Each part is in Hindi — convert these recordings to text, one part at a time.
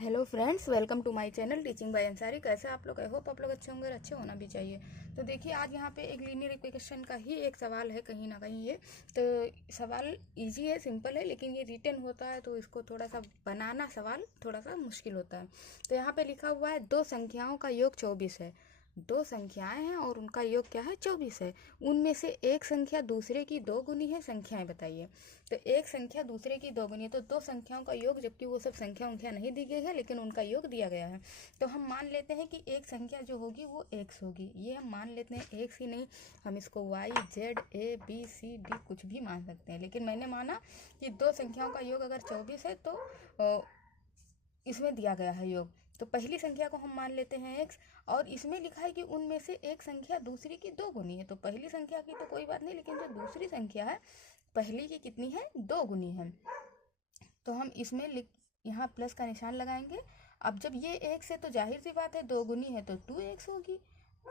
Hello friends, welcome to my channel teaching by Ansari. कैसे आप लोग? आई होप आप लोग अच्छे होंगे और अच्छे होना भी चाहिए। तो देखिए, आज यहाँ पे एक लीनियर इक्वेशन का ही एक सवाल है कहीं ना कहीं। ये तो सवाल इजी है, सिंपल है, लेकिन ये रिटन होता है तो इसको थोड़ा सा बनाना सवाल थोड़ा सा मुश्किल होता है। तो यहाँ पे लिखा हुआ है दो संख्याओं का योग 24 है। दो संख्याएं हैं और उनका योग क्या है? 24 है। उनमें से एक संख्या दूसरे की दो गुनी है। संख्याएं बताइए। तो एक संख्या दूसरे की दो गुनी है, तो दो संख्याओं का योग, जबकि वो सब संख्या उंख्या नहीं दी गई है लेकिन उनका योग दिया गया है। तो हम मान लेते हैं कि एक संख्या जो होगी वो एक्स होगी। ये हम मान लेते हैं, एक्स ही नहीं, हम इसको Y Z A B C D कुछ भी मान सकते हैं। लेकिन मैंने माना कि दो संख्याओं का योग अगर 24 है तो इसमें दिया गया है योग। तो पहली संख्या को हम मान लेते हैं एक्स, और इसमें लिखा है कि उनमें से एक संख्या दूसरी की दो गुनी है। तो पहली संख्या की तो कोई बात नहीं, लेकिन जो दूसरी संख्या है पहली की कितनी है? दो गुनी है। तो हम इसमें यहाँ प्लस का निशान लगाएंगे। अब जब ये एक्स है तो जाहिर सी बात है दो गुनी है तो 2x होगी,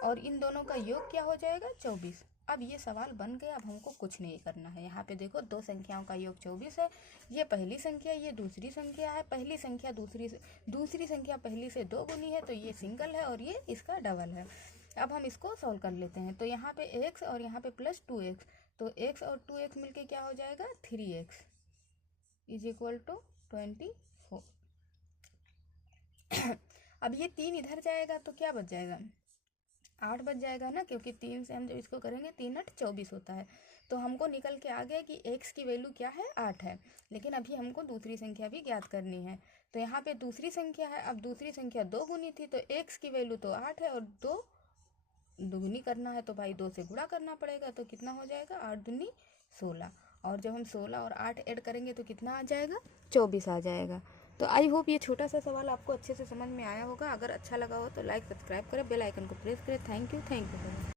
और इन दोनों का योग क्या हो जाएगा? 24। अब ये सवाल बन गया। अब हमको कुछ नहीं करना है। यहाँ पे देखो, दो संख्याओं का योग 24 है। ये पहली संख्या, ये दूसरी संख्या है। पहली संख्या दूसरी संख्या पहली से दो गुनी है, तो ये सिंगल है और ये इसका डबल है। अब हम इसको सॉल्व कर लेते हैं। तो यहाँ पे x और यहाँ पे प्लस 2x, तो x और 2x मिलके क्या हो जाएगा? 3x is equal to 24। अब ये 3 इधर जाएगा तो क्या बच जाएगा? 8 बच जाएगा ना, क्योंकि 3 से हम जब इसको करेंगे 3 8 24 होता है। तो हमको निकल के आ गया कि x की वैल्यू क्या है? 8 है। लेकिन अभी हमको दूसरी संख्या भी ज्ञात करनी है। तो यहाँ पे दूसरी संख्या है। अब दूसरी संख्या दो गुनी थी, तो x की वैल्यू तो 8 है, और दो दुगनी करना है तो भाई 2 से गुणा करना पड़ेगा। तो कितना हो जाएगा? 8 दूनी 16। और जब हम 16 और 8 ऐड करेंगे तो कितना आ जाएगा? 24 आ जाएगा। तो आई होप ये छोटा सा सवाल आपको अच्छे से समझ में आया होगा। अगर अच्छा लगा हो तो लाइक सब्सक्राइब करें, बेल आइकन को प्रेस करें। Thank you.